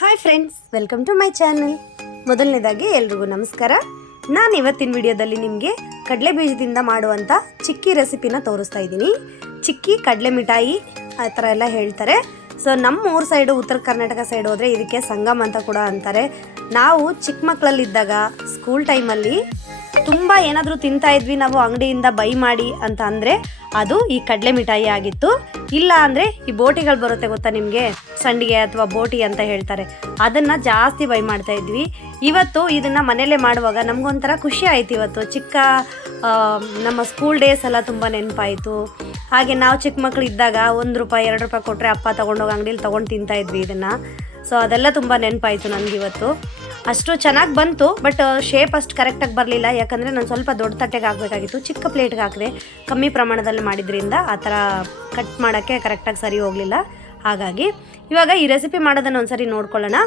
Hi friends welcome to my channel ಮೊದಲನೇದಾಗಿ ಎಲ್ರಿಗೂ ನಮಸ್ಕಾರ. ನಾನು ಇವತ್ತಿನ ವಿಡಿಯೋದಲ್ಲಿ ನಿಮಗೆ ಕಡಲೆ ಬೀಜದಿಂದ ಮಾಡುವಂಥ ಚಿಕ್ಕಿ ರೆಸಿಪಿನ ತೋರಿಸ್ತಾ ಇದ್ದೀನಿ. ಚಿಕ್ಕಿ, ಕಡಲೆ ಮಿಠಾಯಿ ಆ ಥರ ಎಲ್ಲ ಹೇಳ್ತಾರೆ. ಸೊ ನಮ್ಮ ಊರು ಸೈಡು ಉತ್ತರ ಕರ್ನಾಟಕ ಸೈಡ್ ಹೋದರೆ ಇದಕ್ಕೆ ಸಂಗಮ್ ಅಂತ ಕೂಡ ಅಂತಾರೆ. ನಾವು ಚಿಕ್ಕ ಮಕ್ಕಳಲ್ಲಿದ್ದಾಗ ಸ್ಕೂಲ್ ಟೈಮಲ್ಲಿ ತುಂಬ ಏನಾದರೂ ತಿಂತಾ ಇದ್ವಿ, ನಾವು ಅಂಗಡಿಯಿಂದ ಬೈ ಮಾಡಿ ಅಂತ ಅಂದರೆ ಅದು ಈ ಕಡಲೆ ಮಿಠಾಯಿ ಆಗಿತ್ತು. ಇಲ್ಲ ಅಂದರೆ ಈ ಬೋಟಿಗಳು ಬರುತ್ತೆ ಗೊತ್ತಾ ನಿಮಗೆ? ಸಂಡಿಗೆ ಅಥವಾ ಬೋಟಿ ಅಂತ ಹೇಳ್ತಾರೆ. ಅದನ್ನು ಜಾಸ್ತಿ ಬೈ ಮಾಡ್ತಾ ಇದ್ವಿ. ಇವತ್ತು ಇದನ್ನು ಮನೆಯಲ್ಲೇ ಮಾಡುವಾಗ ನಮಗೊಂಥರ ಖುಷಿ ಆಯ್ತು ಇವತ್ತು. ಚಿಕ್ಕ ನಮ್ಮ ಸ್ಕೂಲ್ ಡೇಸ್ ಎಲ್ಲ ತುಂಬ ನೆನಪಾಯಿತು. ಹಾಗೆ ನಾವು ಚಿಕ್ಕ ಮಕ್ಕಳು ಇದ್ದಾಗ ಒಂದು ರೂಪಾಯಿ, ಎರಡು ರೂಪಾಯಿ ಕೊಟ್ಟರೆ ಅಪ್ಪ ತೊಗೊಂಡೋಗಿ ಅಂಗಡಿಲಿ ತೊಗೊಂಡು ತಿಂತಾ ಇದ್ವಿ ಇದನ್ನು. ಸೊ ಅದೆಲ್ಲ ತುಂಬ ನೆನಪಾಯಿತು ನನಗಿವತ್ತು ಅಷ್ಟು ಚೆನ್ನಾಗಿ ಬಂತು ಬಟ್ ಶೇಪ್ ಅಷ್ಟು ಕರೆಕ್ಟಾಗಿ ಬರಲಿಲ್ಲ. ಯಾಕಂದರೆ ನಾನು ಸ್ವಲ್ಪ ದೊಡ್ಡ ತಟ್ಟೆಗೆ ಹಾಕಬೇಕಾಗಿತ್ತು. ಚಿಕ್ಕ ಪ್ಲೇಟ್ಗೆ ಹಾಕಿದೆ. ಕಮ್ಮಿ ಪ್ರಮಾಣದಲ್ಲಿ ಮಾಡಿದ್ರಿಂದ ಆ ಥರ ಕಟ್ ಮಾಡೋಕ್ಕೆ ಕರೆಕ್ಟಾಗಿ ಸರಿ ಹೋಗಲಿಲ್ಲ. ಹಾಗಾಗಿ ಇವಾಗ ಈ ರೆಸಿಪಿ ಮಾಡೋದನ್ನು ಒಂದ್ಸರಿ ನೋಡ್ಕೊಳ್ಳೋಣ.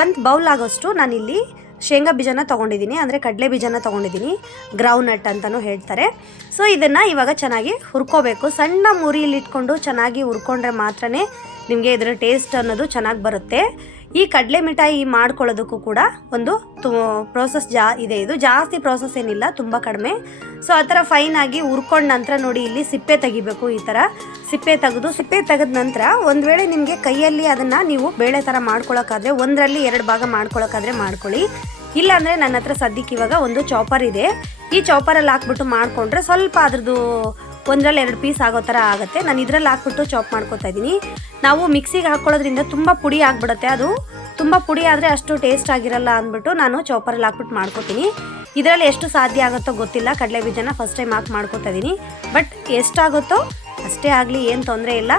ಒಂದು ಬೌಲ್ ಆಗೋಷ್ಟು ನಾನಿಲ್ಲಿ ಶೇಂಗಾ ಬೀಜನ ತೊಗೊಂಡಿದ್ದೀನಿ. ಅಂದರೆ ಕಡಲೆ ಬೀಜನ ತೊಗೊಂಡಿದ್ದೀನಿ. ಗ್ರೌಂಡ್ನಟ್ ಅಂತಲೂ ಹೇಳ್ತಾರೆ. ಸೊ ಇದನ್ನು ಇವಾಗ ಚೆನ್ನಾಗಿ ಹುರ್ಕೋಬೇಕು. ಸಣ್ಣ ಮುರಿಯಲ್ಲಿ ಇಟ್ಕೊಂಡು ಚೆನ್ನಾಗಿ ಹುರ್ಕೊಂಡ್ರೆ ಮಾತ್ರ ನಿಮಗೆ ಇದರ ಟೇಸ್ಟ್ ಅನ್ನೋದು ಚೆನ್ನಾಗಿ ಬರುತ್ತೆ. ಈ ಕಡಲೆ ಮಿಠಾಯಿ ಮಾಡ್ಕೊಳ್ಳೋದಕ್ಕೂ ಕೂಡ ಒಂದು ಪ್ರೋಸೆಸ್ ಜಾ, ಇದೆ ಇದು. ಜಾಸ್ತಿ ಪ್ರೋಸೆಸ್ ಏನಿಲ್ಲ, ತುಂಬ ಕಡಿಮೆ. ಸೊ ಆ ಥರ ಫೈನ್ ಆಗಿ ಹುರ್ಕೊಂಡ ನಂತರ ನೋಡಿ ಇಲ್ಲಿ ಸಿಪ್ಪೆ ತೆಗಿಬೇಕು ಈ ಥರ. ಸಿಪ್ಪೆ ತೆಗೆದು, ಸಿಪ್ಪೆ ತೆಗೆದ ನಂತರ ಒಂದು ವೇಳೆ ನಿಮಗೆ ಕೈಯಲ್ಲಿ ಅದನ್ನು ನೀವು ಬೇಳೆ ಥರ ಮಾಡ್ಕೊಳ್ಳೋಕ್ಕಾದ್ರೆ ಒಂದರಲ್ಲಿ ಎರಡು ಭಾಗ ಮಾಡ್ಕೊಳ್ಳೋಕ್ಕಾದ್ರೆ ಮಾಡ್ಕೊಳ್ಳಿ. ಇಲ್ಲಾಂದರೆ ನನ್ನ ಹತ್ರ ಸದ್ಯಕ್ಕೆ ಇವಾಗ ಒಂದು ಚಾಪರ್ ಇದೆ. ಈ ಚಾಪರಲ್ಲಿ ಹಾಕ್ಬಿಟ್ಟು ಮಾಡಿಕೊಂಡ್ರೆ ಸ್ವಲ್ಪ ಅದ್ರದ್ದು ಒಂದರಲ್ಲಿ ಎರಡು ಪೀಸ್ ಆಗೋ ಥರ ಆಗುತ್ತೆ. ನಾನು ಇದರಲ್ಲಿ ಹಾಕ್ಬಿಟ್ಟು ಚಾಪ್ ಮಾಡ್ಕೊತಾ ಇದ್ದೀನಿ. ನಾವು ಮಿಕ್ಸಿಗೆ ಹಾಕ್ಕೊಳ್ಳೋದ್ರಿಂದ ತುಂಬ ಪುಡಿ ಆಗಿಬಿಡುತ್ತೆ. ಅದು ತುಂಬ ಪುಡಿ ಆದರೆ ಅಷ್ಟು ಟೇಸ್ಟ್ ಆಗಿರಲ್ಲ ಅಂದ್ಬಿಟ್ಟು ನಾನು ಚಾಪರಲ್ಲಿ ಹಾಕ್ಬಿಟ್ಟು ಮಾಡ್ಕೋತೀನಿ. ಇದರಲ್ಲಿ ಎಷ್ಟು ಸಾಧ್ಯ ಆಗುತ್ತೋ ಗೊತ್ತಿಲ್ಲ. ಕಡಲೆ ಬೀಜನ ಫಸ್ಟ್ ಟೈಮ್ ಹಾಕಿ ಮಾಡ್ಕೊತಾ ಇದ್ದೀನಿ. ಬಟ್ ಎಷ್ಟಾಗುತ್ತೋ ಅಷ್ಟೇ ಆಗಲಿ, ಏನು ತೊಂದರೆ ಇಲ್ಲ.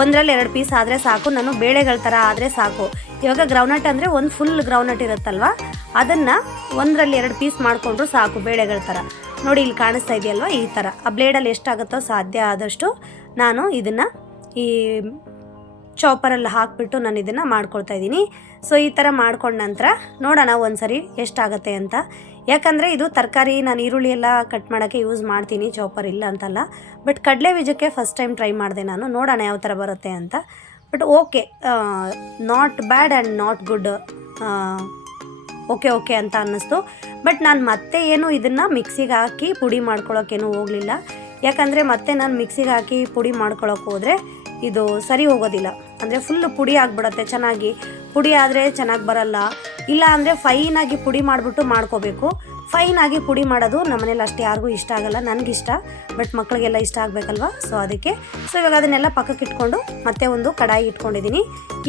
ಒಂದರಲ್ಲಿ ಎರಡು ಪೀಸ್ ಆದರೆ ಸಾಕು. ನಾನು ಬೇಳೆಗಳ ಥರ ಆದರೆ ಸಾಕು. ಇವಾಗ ಗ್ರೌನಟ್ ಅಂದರೆ ಒಂದು ಫುಲ್ ಗ್ರೌನಟ್ ಇರುತ್ತಲ್ವ? ಅದನ್ನು ಒಂದರಲ್ಲಿ ಎರಡು ಪೀಸ್ ಮಾಡಿಕೊಂಡ್ರು ಸಾಕು ಬೇಳೆಗಳ ಥರ. ನೋಡಿ, ಇಲ್ಲಿ ಕಾಣಿಸ್ತಾ ಇದೆಯಲ್ವ? ಈ ಥರ. ಆ ಬ್ಲೇಡಲ್ಲಿ ಎಷ್ಟಾಗುತ್ತೋ ಸಾಧ್ಯ ಆದಷ್ಟು ನಾನು ಇದನ್ನು ಈ ಚಾಪರಲ್ಲಿ ಹಾಕಿಬಿಟ್ಟು ನಾನು ಇದನ್ನು ಮಾಡ್ಕೊಳ್ತಾ ಇದ್ದೀನಿ. ಸೊ ಈ ಥರ ಮಾಡ್ಕೊಂಡ ನಂತರ ನೋಡೋಣ ಒಂದ್ಸರಿ ಎಷ್ಟಾಗತ್ತೆ ಅಂತ. ಯಾಕಂದರೆ ಇದು ತರಕಾರಿ, ನಾನು ಈರುಳ್ಳಿ ಎಲ್ಲ ಕಟ್ ಮಾಡೋಕ್ಕೆ ಯೂಸ್ ಮಾಡ್ತೀನಿ, ಚಾಪರ್ ಇಲ್ಲ ಅಂತಲ್ಲ. ಬಟ್ ಕಡಲೆ ಬೀಜಕ್ಕೆ ಫಸ್ಟ್ ಟೈಮ್ ಟ್ರೈ ಮಾಡಿದೆ ನಾನು. ನೋಡೋಣ ಯಾವ ಥರ ಬರುತ್ತೆ ಅಂತ. But okay not bad and not good okay okay ಅಂತ ಅನ್ನಿಸ್ತು. ಬಟ್ ನಾನು ಮತ್ತೆ ಏನು ಇದನ್ನು ಮಿಕ್ಸಿಗೆ ಹಾಕಿ ಪುಡಿ ಮಾಡ್ಕೊಳ್ಳೋಕ್ಕೇನು ಹೋಗಲಿಲ್ಲ. ಯಾಕಂದರೆ ಮತ್ತೆ ನಾನು ಮಿಕ್ಸಿಗೆ ಹಾಕಿ ಪುಡಿ ಮಾಡ್ಕೊಳ್ಳೋಕೆ ಹೋದರೆ ಇದು ಸರಿ ಹೋಗೋದಿಲ್ಲ. ಅಂದರೆ ಫುಲ್ ಪುಡಿ ಆಗಿಬಿಡತ್ತೆ ಚೆನ್ನಾಗಿ. ಪುಡಿ ಆದರೆ ಚೆನ್ನಾಗಿ ಬರಲ್ಲ. ಇಲ್ಲ ಅಂದರೆ ಫೈನಾಗಿ ಪುಡಿ ಮಾಡಿಬಿಟ್ಟು ಮಾಡ್ಕೋಬೇಕು. ಫೈನಾಗಿ ಪುಡಿ ಮಾಡೋದು ನಮ್ಮನೇಲಿ ಅಷ್ಟು ಯಾರಿಗೂ ಇಷ್ಟ ಆಗಲ್ಲ ನನಗಿಷ್ಟ ಬಟ್ ಮಕ್ಕಳಿಗೆಲ್ಲ ಇಷ್ಟ ಆಗಬೇಕಲ್ವ? ಸೊ ಅದಕ್ಕೆ. ಸೊ ಇವಾಗ ಅದನ್ನೆಲ್ಲ ಪಕ್ಕಕ್ಕೆ ಇಟ್ಕೊಂಡು ಮತ್ತೆ ಒಂದು ಕಡಾಯಿ ಇಟ್ಕೊಂಡಿದ್ದೀನಿ.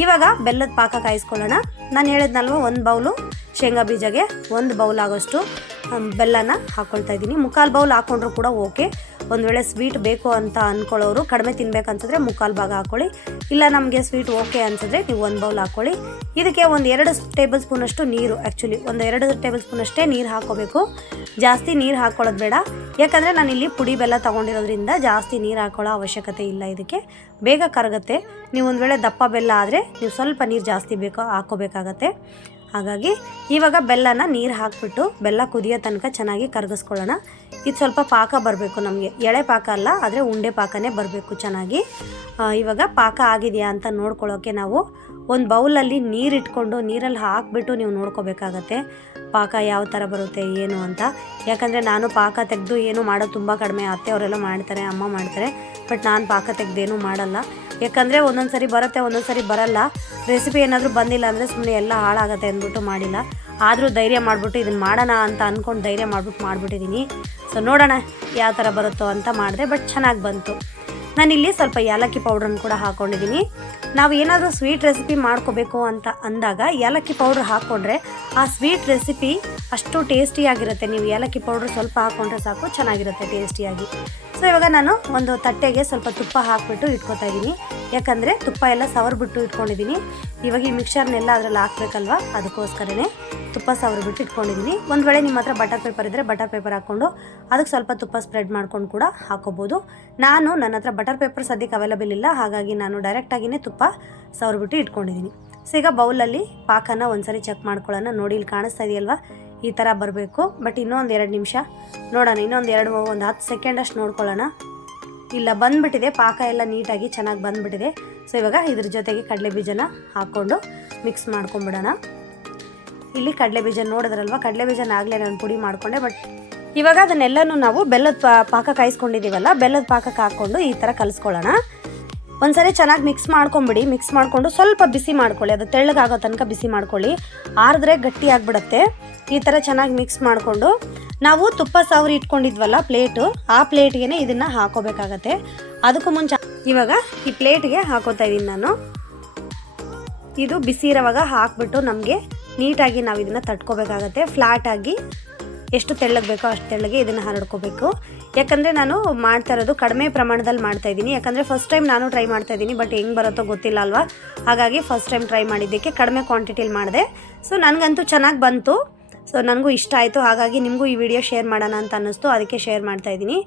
ಇವಾಗ ಬೆಲ್ಲದ ಪಾಕ ಕಾಯಿಸ್ಕೊಳ್ಳೋಣ. ನಾನು ಹೇಳಿದ್ನಲ್ವ, ಒಂದು ಬೌಲು ಶೇಂಗಾ ಬೀಜಗೆ ಒಂದು ಬೌಲ್ ಆಗೋಷ್ಟು ಬೆಲ್ಲನ ಹಾಕ್ಕೊಳ್ತಾ ಇದ್ದೀನಿ. ಮುಕ್ಕಾಲು ಬೌಲ್ ಹಾಕ್ಕೊಂಡ್ರು ಕೂಡ ಓಕೆ. ಒಂದು ವೇಳೆ ಸ್ವೀಟ್ ಬೇಕು ಅಂತ ಅಂದ್ಕೊಳ್ಳೋರು ಕಡಿಮೆ ತಿನ್ಬೇಕಂತಂದ್ರೆ ಮುಕ್ಕಾಲು ಭಾಗ ಹಾಕ್ಕೊಳ್ಳಿ ಇಲ್ಲ ನಮಗೆ ಸ್ವೀಟ್ ಓಕೆ ಅನ್ಸಿದ್ರೆ ನೀವು ಒಂದು ಬೌಲ್ ಹಾಕ್ಕೊಳ್ಳಿ ಇದಕ್ಕೆ ಒಂದು ಎರಡು ಟೇಬಲ್ ಸ್ಪೂನಷ್ಟು ನೀರು ಆ್ಯಕ್ಚುಲಿ ಒಂದು ಎರಡು ಟೇಬಲ್ ಸ್ಪೂನಷ್ಟೇ ನೀರು ಹಾಕ್ಕೋಬೇಕು ಜಾಸ್ತಿ ನೀರು ಹಾಕ್ಕೊಳ್ಳೋದು ಬೇಡ. ಯಾಕಂದರೆ ನಾನಿಲ್ಲಿ ಪುಡಿ ಬೆಲ್ಲ ತೊಗೊಂಡಿರೋದ್ರಿಂದ ಜಾಸ್ತಿ ನೀರು ಹಾಕೊಳ್ಳೋ ಅವಶ್ಯಕತೆ ಇಲ್ಲ ಇದಕ್ಕೆ. ಬೇಗ ಕರಗುತ್ತೆ. ನೀವು ಒಂದು ವೇಳೆ ದಪ್ಪ ಬೆಲ್ಲ ಆದರೆ ನೀವು ಸ್ವಲ್ಪ ನೀರು ಜಾಸ್ತಿ ಬೇಕೋ ಹಾಕ್ಕೋಬೇಕಾಗತ್ತೆ ಹಾಗಾಗಿ ಇವಾಗ ಬೆಲ್ಲನ ನೀರು ಹಾಕ್ಬಿಟ್ಟು ಬೆಲ್ಲ ಕುದಿಯೋ ತನಕ ಚೆನ್ನಾಗಿ ಕರಗಿಸ್ಕೊಳ್ಳೋಣ. ಇದು ಸ್ವಲ್ಪ ಪಾಕ ಬರಬೇಕು ನಮಗೆ. ಎಳೆ ಪಾಕ ಅಲ್ಲ, ಆದರೆ ಉಂಡೆ ಪಾಕನೇ ಬರಬೇಕು ಚೆನ್ನಾಗಿ. ಇವಾಗ ಪಾಕ ಆಗಿದೆಯಾ ಅಂತ ನೋಡ್ಕೊಳ್ಳೋಕ್ಕೆ ನಾವು ಒಂದು ಬೌಲಲ್ಲಿ ನೀರು ಇಟ್ಕೊಂಡು ನೀರಲ್ಲಿ ಹಾಕ್ಬಿಟ್ಟು ನೀವು ನೋಡ್ಕೋಬೇಕಾಗತ್ತೆ ಪಾಕ ಯಾವ ಥರ ಬರುತ್ತೆ, ಏನು ಅಂತ. ಯಾಕಂದರೆ ನಾನು ಪಾಕ ತೆಗೆದು ಏನು ಮಾಡೋದು ತುಂಬ ಕಡಿಮೆ ಅತ್ತೆ ಅವರೆಲ್ಲ ಮಾಡ್ತಾರೆ, ಅಮ್ಮ ಮಾಡ್ತಾರೆ, ಬಟ್ ನಾನು ಪಾಕ ತೆಗೆದೇನು ಮಾಡಲ್ಲ. ಯಾಕಂದರೆ ಒಂದೊಂದು ಸರಿ ಬರುತ್ತೆ ಒಂದೊಂದು ಸರಿ ಬರಲ್ಲ. ರೆಸಿಪಿ ಏನಾದರೂ ಬಂದಿಲ್ಲ ಅಂದರೆ ಸುಮ್ಮನೆ ಎಲ್ಲ ಹಾಳಾಗತ್ತೆ ಅಂದ್ಬಿಟ್ಟು ಮಾಡಿಲ್ಲ. ಆದರೂ ಧೈರ್ಯ ಮಾಡಿಬಿಟ್ಟು ಇದನ್ನು ಮಾಡೋಣ ಅಂತ ಅಂದ್ಕೊಂಡು ಧೈರ್ಯ ಮಾಡಿಬಿಟ್ಟು ಮಾಡಿಬಿಟ್ಟಿದ್ದೀನಿ ಸೊ ನೋಡೋಣ ಯಾವ ಥರ ಬರುತ್ತೋ ಅಂತ ಮಾಡಿದೆ ಬಟ್ ಚೆನ್ನಾಗಿ ಬಂತು. ನಾನಿಲ್ಲಿ ಸ್ವಲ್ಪ ಏಲಕ್ಕಿ ಪೌಡ್ರನ್ನು ಕೂಡ ಹಾಕ್ಕೊಂಡಿದ್ದೀನಿ ನಾವು ಏನಾದರೂ ಸ್ವೀಟ್ ರೆಸಿಪಿ ಮಾಡ್ಕೋಬೇಕು ಅಂತ ಅಂದಾಗ ಏಲಕ್ಕಿ ಪೌಡ್ರ್ ಹಾಕ್ಕೊಂಡ್ರೆ ಆ ಸ್ವೀಟ್ ರೆಸಿಪಿ ಅಷ್ಟು ಟೇಸ್ಟಿಯಾಗಿರುತ್ತೆ ನೀವು ಏಲಕ್ಕಿ ಪೌಡ್ರ್ ಸ್ವಲ್ಪ ಹಾಕ್ಕೊಂಡ್ರೆ ಸಾಕು, ಚೆನ್ನಾಗಿರುತ್ತೆ ಟೇಸ್ಟಿಯಾಗಿ ಸೊ ಇವಾಗ ನಾನು ಒಂದು ತಟ್ಟೆಗೆ ಸ್ವಲ್ಪ ತುಪ್ಪ ಹಾಕಿಬಿಟ್ಟು ಇಟ್ಕೊತಾ ಇದ್ದೀನಿ. ಯಾಕಂದರೆ ತುಪ್ಪ ಎಲ್ಲ ಸವರ್ಬಿಟ್ಟು ಇಟ್ಕೊಂಡಿದ್ದೀನಿ. ಇವಾಗ ಈ ಮಿಕ್ಸರ್ನೆಲ್ಲ ಅದರಲ್ಲಿ ಹಾಕ್ಬೇಕಲ್ವ? ಅದಕ್ಕೋಸ್ಕರನೇ. ತುಪ್ಪ ಸವರ್ಬಿಟ್ಟು ಇಟ್ಕೊಂಡಿದ್ದೀನಿ ಒಂದು ವೇಳೆ ನಿಮ್ಮ ಹತ್ರ ಬಟರ್ ಪೇಪರ್ ಇದ್ದರೆ ಬಟರ್ ಪೇಪರ್ ಹಾಕ್ಕೊಂಡು ಅದಕ್ಕೆ ಸ್ವಲ್ಪ ತುಪ್ಪ ಸ್ಪ್ರೆಡ್ ಮಾಡ್ಕೊಂಡು ಕೂಡ ಹಾಕೋಬೋದು. ನಾನು ನನ್ನ ಹತ್ರ ಬಟರ್ ಪೇಪರ್ ಸದ್ಯಕ್ಕೆ ಅವೈಲಬಲ್ ಇಲ್ಲ. ಹಾಗಾಗಿ ನಾನು ಡೈರೆಕ್ಟಾಗಿಯೇ ತುಪ್ಪ ಸವರ್ಬಿಟ್ಟು ಇಟ್ಕೊಂಡಿದ್ದೀನಿ ಸೊ ಈಗ ಬೌಲಲ್ಲಿ ಪಾಕನ ಒಂದ್ಸರಿ ಚೆಕ್ ಮಾಡ್ಕೊಳ್ಳೋಣ. ನೋಡಿ ಇಲ್ಲಿ ಕಾಣಿಸ್ತಾ ಇದೆಯಲ್ವಾ? ಈ ಥರ ಬರಬೇಕು. ಬಟ್ ಇನ್ನೊಂದು ಎರಡು ನಿಮಿಷ. ನೋಡೋಣ, ಇನ್ನೊಂದು ಎರಡು, ಒಂದು ಹತ್ತು ಸೆಕೆಂಡಷ್ಟು ನೋಡ್ಕೊಳ್ಳೋಣ. ಇಲ್ಲ, ಬಂದುಬಿಟ್ಟಿದೆ. ಪಾಕ ಎಲ್ಲ ನೀಟಾಗಿ ಚೆನ್ನಾಗಿ ಬಂದುಬಿಟ್ಟಿದೆ. ಸೊ ಇವಾಗ ಇದ್ರ ಜೊತೆಗೆ ಕಡಲೆ ಬೀಜನ ಹಾಕ್ಕೊಂಡು ಮಿಕ್ಸ್ ಮಾಡ್ಕೊಂಬಿಡೋಣ. ಇಲ್ಲಿ ಕಡಲೆ ಬೀಜ ನೋಡಿದ್ರಲ್ವ? ಕಡಲೆ ಬೀಜನ ಆಗಲೇ ನಾನು ಪುಡಿ ಮಾಡಿಕೊಂಡೆ ಬಟ್ ಇವಾಗ ಅದನ್ನೆಲ್ಲನೂ ನಾವು ಬೆಲ್ಲದ ಪಾಕ ಕಾಯಿಸ್ಕೊಂಡಿದ್ದೀವಲ್ಲ ಬೆಲ್ಲದ ಪಾಕಕ್ಕೆ ಹಾಕ್ಕೊಂಡು ಈ ಥರ ಕಲಿಸ್ಕೊಳ್ಳೋಣ. ಒಂದ್ಸರಿ ಚೆನ್ನಾಗಿ ಮಿಕ್ಸ್ ಮಾಡ್ಕೊಂಬಿಡಿ ಮಿಕ್ಸ್ ಮಾಡಿಕೊಂಡು ಸ್ವಲ್ಪ ಬಿಸಿ ಮಾಡ್ಕೊಳ್ಳಿ, ಅದು ತೆಳ್ಳಗಾಗೋ ತನಕ ಬಿಸಿ ಮಾಡ್ಕೊಳ್ಳಿ. ಆರಿದ್ರೆ ಗಟ್ಟಿ ಆಗಿಬಿಡುತ್ತೆ. ಈ ಥರ ಚೆನ್ನಾಗಿ ಮಿಕ್ಸ್ ಮಾಡಿಕೊಂಡು ನಾವು ತುಪ್ಪ ಸಾವಿರ ಇಟ್ಕೊಂಡಿದ್ವಲ್ಲ ಪ್ಲೇಟು, ಆ ಪ್ಲೇಟ್ಗೆ ಇದನ್ನು ಹಾಕೋಬೇಕಾಗತ್ತೆ. ಅದಕ್ಕೂ ಮುಂಚೆ ಇವಾಗ ಈ ಪ್ಲೇಟ್ಗೆ ಹಾಕೋತಾ ಇದ್ದೀನಿ ನಾನು. ಇದು ಬಿಸಿ ಇರೋವಾಗ ಹಾಕ್ಬಿಟ್ಟು ನಮಗೆ ನೀಟಾಗಿ ನಾವು ಇದನ್ನು ತಟ್ಕೋಬೇಕಾಗತ್ತೆ. ಫ್ಲಾಟಾಗಿ ಎಷ್ಟು ತೆಳ್ಳಗೆ ಬೇಕೋ ಅಷ್ಟು ತೆಳ್ಳಗೆ ಇದನ್ನು ಹರಡ್ಕೋಬೇಕು. ಯಾಕಂದರೆ ನಾನು ಮಾಡ್ತಾ ಇರೋದು ಕಡಿಮೆ ಪ್ರಮಾಣದಲ್ಲಿ ಮಾಡ್ತಾ ಇದ್ದೀನಿ. ಯಾಕಂದರೆ ಫಸ್ಟ್ ಟೈಮ್ ನಾನು ಟ್ರೈ ಮಾಡ್ತಾ ಇದ್ದೀನಿ ಬಟ್ ಹೆಂಗೆ ಬರುತ್ತೋ ಗೊತ್ತಿಲ್ಲ ಅಲ್ವಾ? ಹಾಗಾಗಿ ಫಸ್ಟ್ ಟೈಮ್ ಟ್ರೈ ಮಾಡಿದ್ದಕ್ಕೆ ಕಡಿಮೆ ಕ್ವಾಂಟಿಟಿಲಿ ಮಾಡಿದೆ. ಸೊ ನನಗಂತೂ ಚೆನ್ನಾಗಿ ಬಂತು. ಸೊ ನನಗೂ ಇಷ್ಟ ಆಯಿತು, ಹಾಗಾಗಿ ನಿಮಗೂ ಈ ವಿಡಿಯೋ ಶೇರ್ ಮಾಡೋಣ ಅಂತ ಅನ್ನಿಸ್ತು, ಅದಕ್ಕೆ ಶೇರ್ ಮಾಡ್ತಾ ಇದ್ದೀನಿ.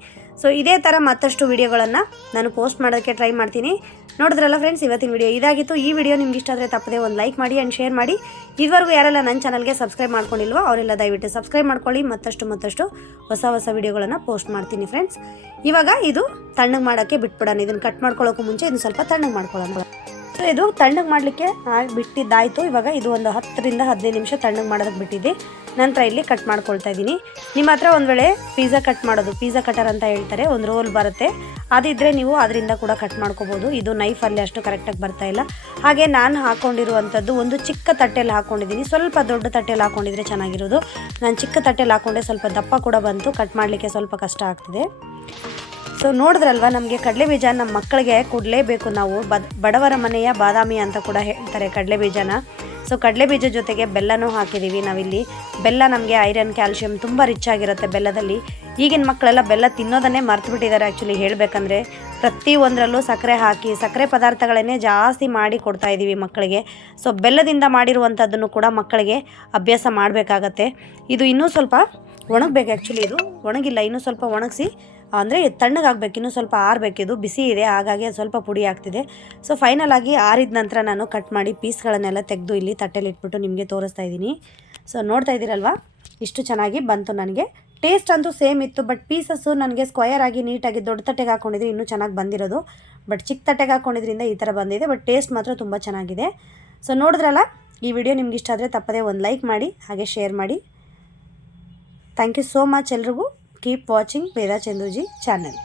ಸೊ ಇದೇ ಥರ ಮತ್ತಷ್ಟು ವಿಡಿಯೋಗಳನ್ನು ನಾನು ಪೋಸ್ಟ್ ಮಾಡೋದಕ್ಕೆ ಟ್ರೈ ಮಾಡ್ತೀನಿ. ನೋಡಿದ್ರಲ್ಲ ಫ್ರೆಂಡ್ಸ್ ಇವತ್ತಿನ ವಿಡಿಯೋ ಇದಾಗಿತ್ತು. ಈ ವಿಡಿಯೋ ನಿಮ್ಗೆ ಇಷ್ಟ ಆದರೆ ತಪ್ಪದೆ ಒಂದು ಲೈಕ್ ಮಾಡಿ ಆ್ಯಂಡ್ ಶೇರ್ ಮಾಡಿ. ಇದುವರೆಗೂ ಯಾರೆಲ್ಲ ನನ್ನ ಚಾನಲ್ಗೆ ಸಬ್ಸ್ಕ್ರೈಬ್ ಮಾಡ್ಕೊಂಡಿಲ್ವೋ, ಅವರೆಲ್ಲ ದಯವಿಟ್ಟು ಸಬ್ಸ್ಕ್ರೈಬ್ ಮಾಡ್ಕೊಳ್ಳಿ. ಮತ್ತಷ್ಟು ಮತ್ತಷ್ಟು ಹೊಸ ಹೊಸ ವಿಡಿಯೋಗಳನ್ನು ಪೋಸ್ಟ್ ಮಾಡ್ತೀನಿ ಫ್ರೆಂಡ್ಸ್ ಇವಾಗ ಇದು ತಣ್ಣಗೆ ಮಾಡೋಕ್ಕೆ ಬಿಟ್ಬಿಡೋಣ. ಇದನ್ನು ಕಟ್ ಮಾಡ್ಕೊಳ್ಳೋಕ್ಕೂ ಮುಂಚೆ ಇದನ್ನು ಸ್ವಲ್ಪ ತಣ್ಣಗೆ ಮಾಡ್ಕೊಳ್ಳೋಣ. ಇದು ತಣ್ಣಗೆ ಮಾಡಲಿಕ್ಕೆ ಬಿಟ್ಟಿದ್ದಾಯಿತು. ಇವಾಗ ಇದು ಒಂದು ಹತ್ತರಿಂದ ಹದಿನೈದು ನಿಮಿಷ ತಣ್ಣಗೆ ಮಾಡೋದಕ್ಕೆ ಬಿಟ್ಟಿದ್ದೆ. ನಂತರ ಇಲ್ಲಿ ಕಟ್ ಮಾಡ್ಕೊಳ್ತಾ ಇದ್ದೀನಿ. ನಿಮ್ಮ ಹತ್ರ ಒಂದು ವೇಳೆ ಪಿಜ್ಜಾ ಕಟ್ ಮಾಡೋದು ಪಿಜ್ಜಾ ಕಟರ್ ಅಂತ ಹೇಳ್ತಾರೆ, ಒಂದು ರೋಲ್ ಬರುತ್ತೆ. ಅದಿದ್ದರೆ ನೀವು ಅದರಿಂದ ಕೂಡ ಕಟ್ ಮಾಡ್ಕೋಬೋದು. ಇದು ನೈಫಲ್ಲಿ ಅಷ್ಟು ಕರೆಕ್ಟಾಗಿ ಬರ್ತಾ ಇಲ್ಲ. ಹಾಗೆ ನಾನು ಹಾಕ್ಕೊಂಡಿರುವಂಥದ್ದು ಒಂದು ಚಿಕ್ಕ ತಟ್ಟೆಯಲ್ಲಿ ಹಾಕ್ಕೊಂಡಿದ್ದೀನಿ ಸ್ವಲ್ಪ ದೊಡ್ಡ ತಟ್ಟೆಯಲ್ಲಿ ಹಾಕ್ಕೊಂಡಿದ್ರೆ ಚೆನ್ನಾಗಿರೋದು. ನಾನು ಚಿಕ್ಕ ತಟ್ಟೆಯಲ್ಲಿ ಹಾಕ್ಕೊಂಡೆ ಸ್ವಲ್ಪ ದಪ್ಪ ಕೂಡ ಬಂತು. ಕಟ್ ಮಾಡಲಿಕ್ಕೆ ಸ್ವಲ್ಪ ಕಷ್ಟ ಆಗ್ತಿದೆ. ಸೊ ನೋಡಿದ್ರಲ್ವ, ನಮಗೆ ಕಡಲೆ ಬೀಜ ನಮ್ಮ ಮಕ್ಕಳಿಗೆ ಕೊಡಲೇಬೇಕು ನಾವು. ಬಡವರ ಮನೆಯ ಬಾದಾಮಿ ಅಂತ ಕೂಡ ಹೇಳ್ತಾರೆ ಕಡಲೆ ಬೀಜನ. ಸೊ ಕಡಲೆ ಬೀಜ ಜೊತೆಗೆ ಬೆಲ್ಲನೂ ಹಾಕಿದ್ದೀವಿ ನಾವಿಲ್ಲಿ. ಬೆಲ್ಲ ನಮಗೆ ಐರನ್, ಕ್ಯಾಲ್ಶಿಯಂ ತುಂಬ ರಿಚ್ ಆಗಿರುತ್ತೆ ಬೆಲ್ಲದಲ್ಲಿ. ಈಗಿನ ಮಕ್ಕಳೆಲ್ಲ ಬೆಲ್ಲ ತಿನ್ನೋದನ್ನೇ ಮರ್ತು ಬಿಟ್ಟಿದ್ದಾರೆ ಆ್ಯಕ್ಚುಲಿ ಹೇಳಬೇಕಂದ್ರೆ. ಪ್ರತಿ ಒಂದರಲ್ಲೂ ಸಕ್ಕರೆ ಹಾಕಿ, ಸಕ್ಕರೆ ಪದಾರ್ಥಗಳನ್ನೇ ಜಾಸ್ತಿ ಮಾಡಿ ಕೊಡ್ತಾ ಇದ್ದೀವಿ ಮಕ್ಕಳಿಗೆ. ಸೊ ಬೆಲ್ಲದಿಂದ ಮಾಡಿರುವಂಥದ್ದನ್ನು ಕೂಡ ಮಕ್ಕಳಿಗೆ ಅಭ್ಯಾಸ ಮಾಡಬೇಕಾಗತ್ತೆ. ಇದು ಇನ್ನೂ ಸ್ವಲ್ಪ ಒಣಗಬೇಕು ಆ್ಯಕ್ಚುಲಿ ಇದು. ಒಣಗಿಲ್ಲ, ಇನ್ನೂ ಸ್ವಲ್ಪ ಒಣಗಿಸಿ ಅಂದರೆ ತಣ್ಣಗಾಗಬೇಕು ಇನ್ನೂ ಸ್ವಲ್ಪ ಆರಬೇಕಿದು ಬಿಸಿ ಇದೆ, ಹಾಗಾಗಿ ಅದು ಸ್ವಲ್ಪ ಪುಡಿ ಆಗ್ತಿದೆ. ಸೊ ಫೈನಲ್ ಆಗಿ ಆರಿದ ನಂತರ ನಾನು ಕಟ್ ಮಾಡಿ ಪೀಸ್ಗಳನ್ನೆಲ್ಲ ತೆಗೆದು ಇಲ್ಲಿ ತಟ್ಟೆಲಿ ಇಟ್ಬಿಟ್ಟು ನಿಮಗೆ ತೋರಿಸ್ತಾ ಇದ್ದೀನಿ. ಸೊ ನೋಡ್ತಾ ಇದ್ದೀರಲ್ವಾ? ಇಷ್ಟು ಚೆನ್ನಾಗಿ ಬಂತು ನನಗೆ. ಟೇಸ್ಟ್ ಅಂತೂ ಸೇಮ್ ಇತ್ತು ಬಟ್ ಪೀಸಸ್ಸು ನನಗೆ ಸ್ಕ್ವಯರ್ ಆಗಿ ನೀಟಾಗಿ ದೊಡ್ಡ ತಟ್ಟೆಗೆ ಹಾಕ್ಕೊಂಡಿದ್ರೆ ಇನ್ನೂ ಚೆನ್ನಾಗಿ ಬಂದಿರೋದು. ಬಟ್ ಚಿಕ್ಕ ತಟ್ಟೆಗೆ ಹಾಕ್ಕೊಂಡಿದ್ರಿಂದ ಈ ಥರ ಬಂದಿದೆ ಬಟ್ ಟೇಸ್ಟ್ ಮಾತ್ರ ತುಂಬ ಚೆನ್ನಾಗಿದೆ. ಸೊ ನೋಡಿದ್ರಲ್ಲ? ಈ ವಿಡಿಯೋ ನಿಮ್ಗೆ ಇಷ್ಟ ಆದರೆ ತಪ್ಪದೇ ಒಂದು ಲೈಕ್ ಮಾಡಿ, ಹಾಗೆ ಶೇರ್ ಮಾಡಿ. ಥ್ಯಾಂಕ್ ಯು ಸೋ ಮಚ್ ಎಲ್ರಿಗೂ. కీప్ వాచింగ్ మేరా చందూజీ ఛానల్.